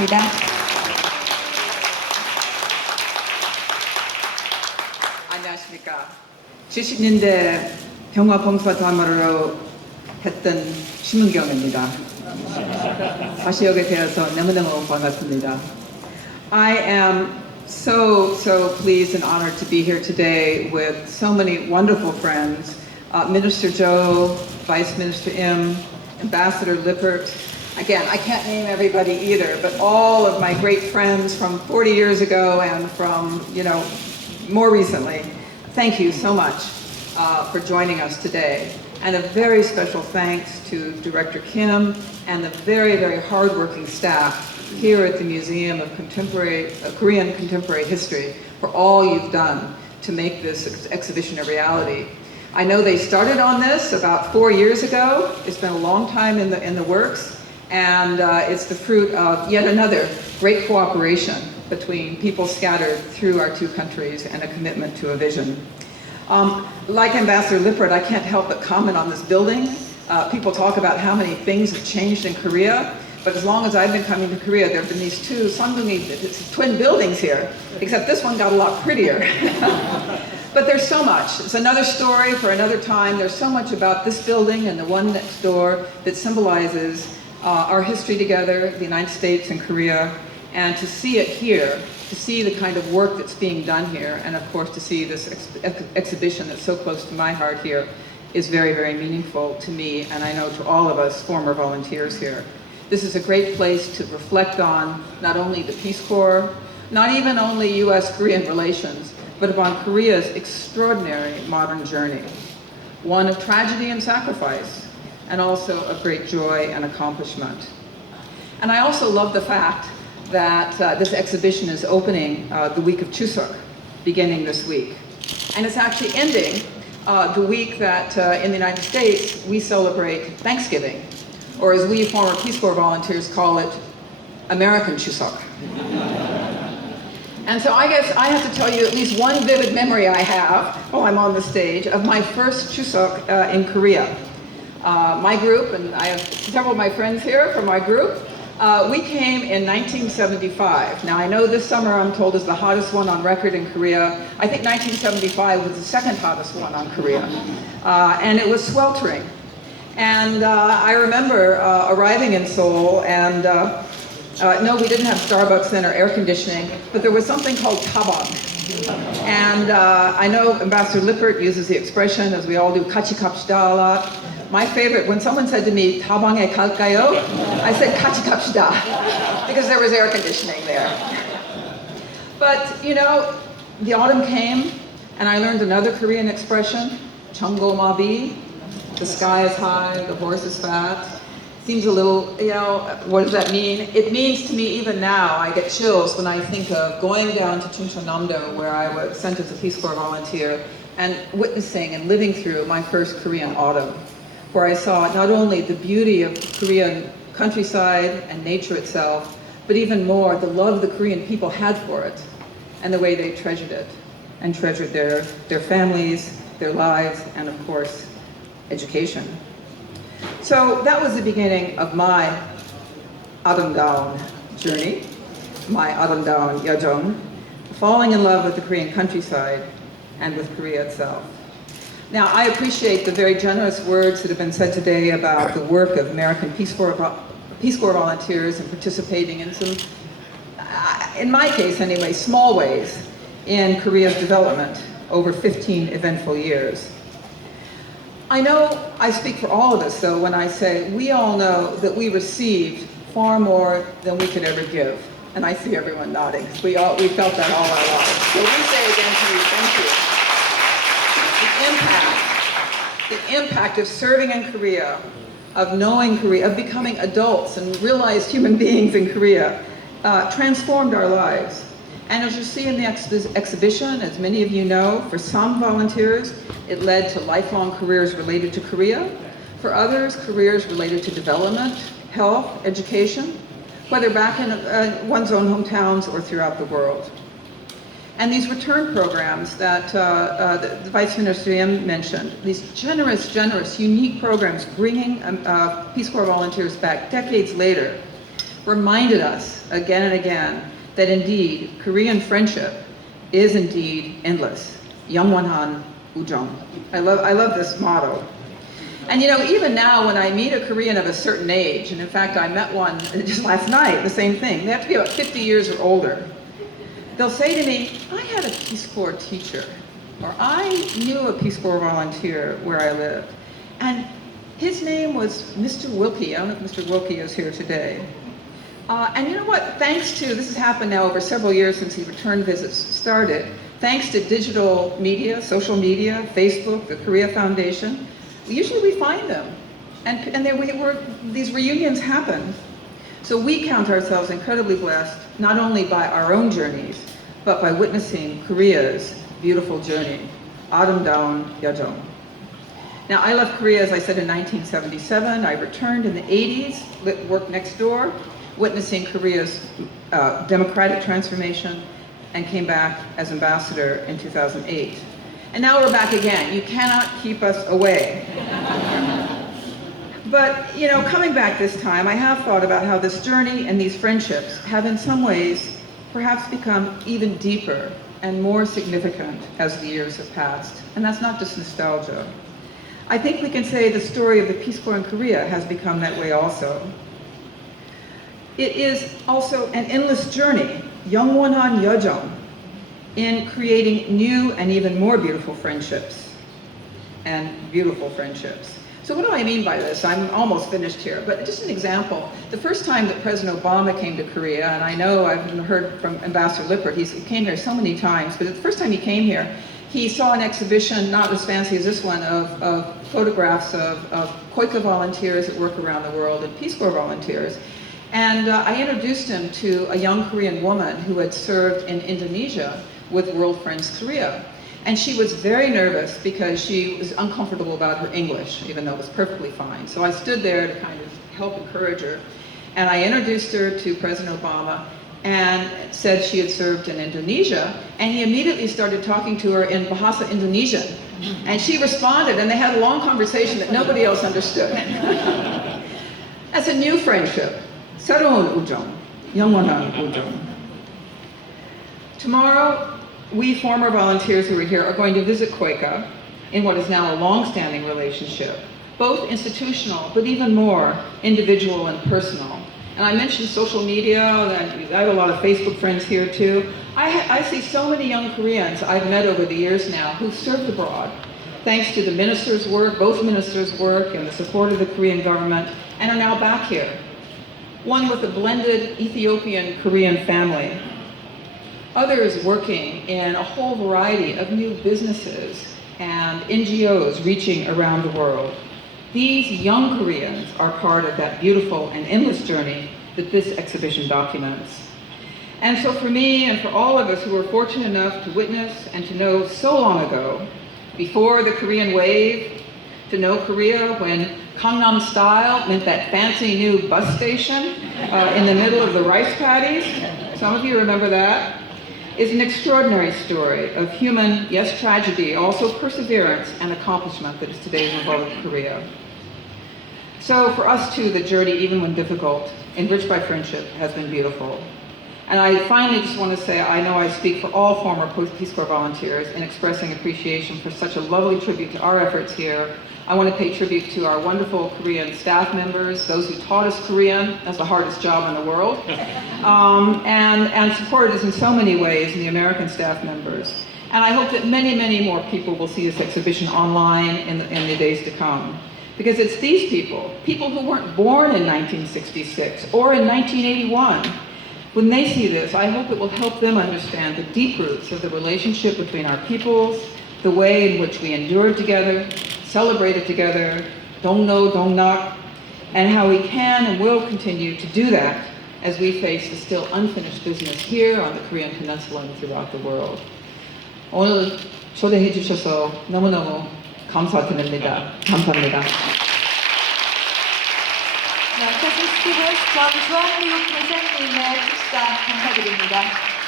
감사합니다. 안녕하십니까. 70년대 평화봉사단으로 했던 심은경입니다. 다시 여기 되어서 너무너무 반갑습니다. I am so pleased and honored to be here today with so many wonderful friends. Minister Joe, Vice Minister Im, Ambassador Lippert. Again, I can't name everybody either, but all of my great friends from 40 years ago and from, more recently. Thank you so much for joining us today. And a very special thanks to Director Kim and the very, very hardworking staff here at the Museum of Korean Contemporary History for all you've done to make this exhibition a reality. I know they started on this about 4 years ago. It's been a long time in the works, and it's the fruit of yet another great cooperation between people scattered through our two countries and a commitment to a vision. Like Ambassador Lippert, I can't help but comment on this building. People talk about how many things have changed in Korea, but as long as I've been coming to Korea, there have been these two twin buildings here, except this one got a lot prettier. But there's so much. It's another story for another time. There's so much about this building and the one next door that symbolizes our history together, the United States and Korea, and to see it here, to see the kind of work that's being done here, and of course to see this exhibition that's so close to my heart here is very, very meaningful to me, and I know to all of us former volunteers here. This is a great place to reflect on not only the Peace Corps, not even only U.S.-Korean relations, but upon Korea's extraordinary modern journey, one of tragedy and sacrifice, and also of great joy and accomplishment. And I also love the fact that this exhibition is opening the week of Chuseok, beginning this week. And it's actually ending the week that in the United States we celebrate Thanksgiving, or as we former Peace Corps volunteers call it, American Chuseok. And so I guess I have to tell you at least one vivid memory I have while I'm on the stage of my first Chuseok in Korea. My group, and I have several of my friends here from my group, we came in 1975. Now I know this summer I'm told is the hottest one on record in Korea. I think 1975 was the second hottest one on Korea. And it was sweltering. And I remember arriving in Seoul and no, we didn't have Starbucks then or air conditioning, but there was something called tabang. And I know Ambassador Lippert uses the expression, as we all do, 같이 갑시다 a lot. My favorite, when someone said to me, 타방에 갈까요? I said, 같이 갑시다, because there was air conditioning there. But, the autumn came, and I learned another Korean expression, 청고마비, the sky is high, the horse is fat. Seems a little, what does that mean? It means to me, even now, I get chills when I think of going down to Chungcheongnam-do, where I was sent as a Peace Corps volunteer, and witnessing and living through my first Korean autumn, where I saw not only the beauty of Korean countryside and nature itself, but even more, the love the Korean people had for it, and the way they treasured it, and treasured their families, their lives, and of course, education. So that was the beginning of my 아름다운 journey, my 아름다운 여정, falling in love with the Korean countryside and with Korea itself. Now, I appreciate the very generous words that have been said today about the work of American Peace Corps volunteers and participating in some, in my case anyway, small ways in Korea's development over 15 eventful years. I know I speak for all of us, though, when I say we all know that we received far more than we could ever give. And I see everyone nodding. We felt that all our lives. So we say again to you, thank you. The impact of serving in Korea, of knowing Korea, of becoming adults and realized human beings in Korea, transformed our lives. And as you see in the exhibition, as many of you know, for some volunteers, it led to lifelong careers related to Korea. For others, careers related to development, health, education, whether back in one's own hometowns or throughout the world. And these return programs that the Vice Minister Im mentioned, these generous, unique programs bringing Peace Corps volunteers back decades later, reminded us again and again that indeed Korean friendship is indeed endless. 영원한 우정. I love this motto. And even now when I meet a Korean of a certain age, and in fact I met one just last night, the same thing, they have to be about 50 years or older. They'll say to me, I had a Peace Corps teacher, or I knew a Peace Corps volunteer where I lived, and his name was Mr. Wilkie. I don't know if Mr. Wilkie is here today. And you know what, thanks to, this has happened now over several years since the return visits started, thanks to digital media, social media, Facebook, the Korea Foundation, usually we find them. And these reunions happen. So we count ourselves incredibly blessed, not only by our own journeys, but by witnessing Korea's beautiful journey. 아름다운 여정. Now, I left Korea, as I said, in 1977. I returned in the 80s, worked next door, witnessing Korea's democratic transformation, and came back as ambassador in 2008. And now we're back again. You cannot keep us away. But, coming back this time, I have thought about how this journey and these friendships have in some ways perhaps become even deeper and more significant as the years have passed. And that's not just nostalgia. I think we can say the story of the Peace Corps in Korea has become that way also. It is also an endless journey, 영원한 여정, in creating new and even more beautiful friendships. So what do I mean by this? I'm almost finished here, but just an example. The first time that President Obama came to Korea, and I know I've heard from Ambassador Lippert, he came here so many times, but the first time he came here, he saw an exhibition, not as fancy as this one, of photographs of Khoika volunteers that work around the world and Peace Corps volunteers. And I introduced him to a young Korean woman who had served in Indonesia with World Friends Korea. And she was very nervous because she was uncomfortable about her English, even though it was perfectly fine. So I stood there to kind of help encourage her. And I introduced her to President Obama and said she had served in Indonesia. And he immediately started talking to her in Bahasa Indonesian. And she responded, and they had a long conversation that nobody else understood. That's a new friendship. 새로운 우정, 영원한 우정. Tomorrow, we former volunteers who are here are going to visit Khoika in what is now a long-standing relationship, both institutional, but even more individual and personal. And I mentioned social media, and I have a lot of Facebook friends here too. I see so many young Koreans I've met over the years now who've served abroad, thanks to the minister's work, both ministers' work, and the support of the Korean government, and are now back here. One with a blended Ethiopian-Korean family. Others working in a whole variety of new businesses and NGOs reaching around the world. These young Koreans are part of that beautiful and endless journey that this exhibition documents. And so for me and for all of us who were fortunate enough to witness and to know so long ago, before the Korean wave, to know Korea when Gangnam Style meant that fancy new bus station in the middle of the rice paddies, some of you remember that, is an extraordinary story of human, yes, tragedy, also perseverance and accomplishment that is today's Republic of Korea. So for us too, the journey, even when difficult, enriched by friendship, has been beautiful. And I finally just want to say, I know I speak for all former Peace Corps volunteers in expressing appreciation for such a lovely tribute to our efforts here. I want to pay tribute to our wonderful Korean staff members, those who taught us Korean. That's the hardest job in the world. And supported us in so many ways, the American staff members. And I hope that many, many more people will see this exhibition online in the days to come. Because it's these people who weren't born in 1966 or in 1981, when they see this, I hope it will help them understand the deep roots of the relationship between our peoples, the way in which we endured together, celebrated together, don't know, don't knock, and how we can and will continue to do that as we face the still unfinished business here on the Korean Peninsula and throughout the world. 오늘 초대해 주셔서 너무너무 감사드립니다. 감사합니다. Kathleen Stephens, 전 주한미국 대사님의 축사 감사드립니다.